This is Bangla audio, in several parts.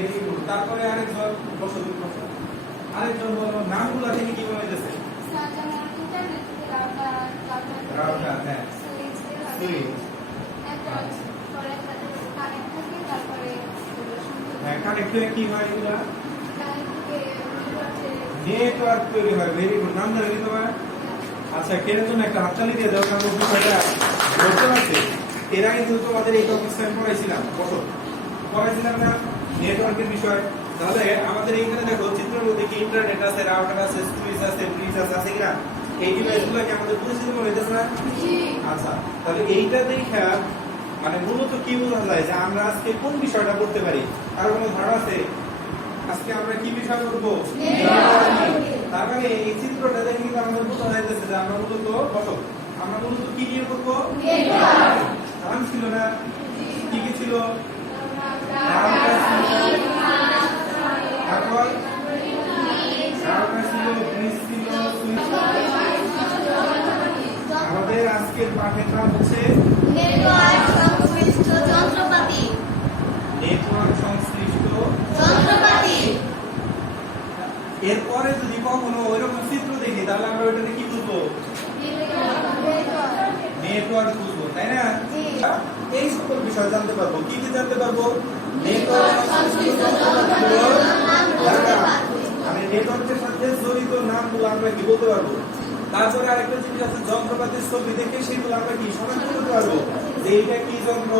Very good. তারপরে আরেকজন বসো, আরেকজন বলো নামগুলো দেখি কি বলেছে। রাউটার, হ্যাঁ সুইচ, হ্যাঁ কানেক্ট হয়ে কি হয় এগুলা নেটওয়ার্ক তৈরি হয়। ভেরি গুড, নাম জানি তোমার। আচ্ছা কেন জন্য একটা হাততালি দিয়ে দাও, কারণ বিষয়টা বুঝতে পারছি। এরা কিন্তু তোমাদের এই টপিক আমি পড়াইছিলাম, বসো পড়াইছিলাম না নেটওয়ার্কের বিষয়। তাহলে আমাদের এইখানে দেখো চিত্রের মধ্যে কি ইন্টারনেট আছে, রাউটার আছে, সুইচ আছে, ব্রিজ আছে কিনা? এই ডিভাইসগুলো কি আমাদের পরিচিত মনে হইতেছে না? আচ্ছা তাহলে এইটা দেখা মানে মূলত কি বোঝা যায় যে আমরা আজকে কোন বিষয়টা পড়তে পারি? কারো কোনো ধারণা আছে? আজকে আমরা কি বিষয় পড়বো? তার মানে এই চিত্রটা দেখে কিন্তু আমাদের বোঝা যাইতেছে যে আমরা মূলত বসো আমরা মূলত কি নিয়ে পড়বো? নাম ছিল না, কি কি ছিল? তারপর রাউটার ছিল, ব্রিজ ছিল, সুইচ। আমাদের আজকের পাঠের নাম হচ্ছে নেটওয়ার্ক সংশ্লিষ্ট যন্ত্রপাতি। নেটওয়ার্ক সংশ্লিষ্ট যন্ত্রপাতি। এরপরে যদি কখনো ওইরকম চিত্র দেখি তাহলে আমরা ওইটাতে কি বুঝবো? নেটওয়ার্ক বুঝবো, তাই না? এই সকল বিষয় জানতে পারবো। কি কি জানতে পারবো? নেটওয়ার্ক সংশ্লিষ্ট যন্ত্রপাতিগুলো মানে নেটওয়ার্কের সাথে জড়িত নামগুলো আমরা কি বলতে পারবো। তারপরে আরেকটা জিনিস আছে, যন্ত্রপাতির ছবি দেখে সেগুলো আমরা কি শনাক্ত করতে পারবো যে এইটা কি যন্ত্র,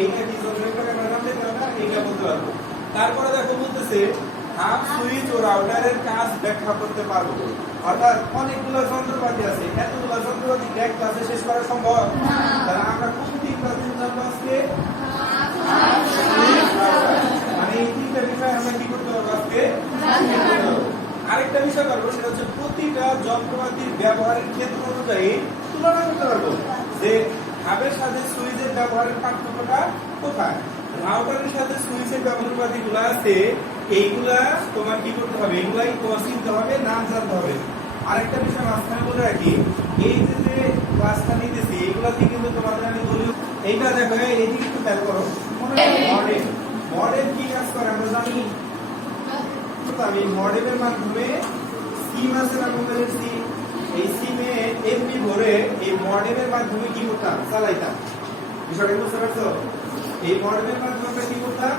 এইটা কি যন্ত্র, এটাকে আমরা নাম দিতে পারবো, এইটা বলতে পারবো। তারপরে দেখো বলতেছে হাফ সুইচ ও রাউটারের কাজ ব্যাখ্যা করতে পারবো। অর্থাৎ অনেকগুলো যন্ত্রপাতি আছে, এতগুলো যন্ত্রপাতি এক ক্লাসে শেষ করা সম্ভব না। তাহলে আমরা কোন তিনটা জানবো আজকে? মানে এই তিনটা বিষয় আমরা কি করতে পারবো আজকে? আরেকটা বিষয় পারবো, সেটা হচ্ছে প্রতিটা যন্ত্রপাতির ব্যবহারের ক্ষেত্র অনুযায়ী তুলনা করতে পারবো যে হাবের সাথে সুইচের ব্যবহারের পার্থক্যটা কোথায়। রাউটারের সাথে সুইচের যন্ত্রপাতি গুলো আছে, এইগুলা তোমার কি করতে হবে? এগুলাই তোমার চিনতে হবে, নাম জানতে হবে। আরেকটা বিষয় মাঝখানে বলে রাখি, এই যে ক্লাসটা নিতেছি এইগুলাতে কিন্তু তোমাদের আমি বলি, এইটা দেখো এইদিকে একটু খেয়াল করো। মডেল, মডেল কি কাজ করে আমরা জানি। আমি মডেলের মাধ্যমে সিম আছে না মোবাইলের সিম, এই সিমে এমবি ভরে এই মডেলের মাধ্যমে কি করতাম? চালাইতাম। বিষয়টা বুঝতে পারছো? এই মডেলের মাধ্যমে কি করতাম?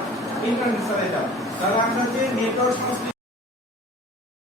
ইন্টারনেট চালাইতাম। তাহলে আমরা যে নেটওয়ার্ক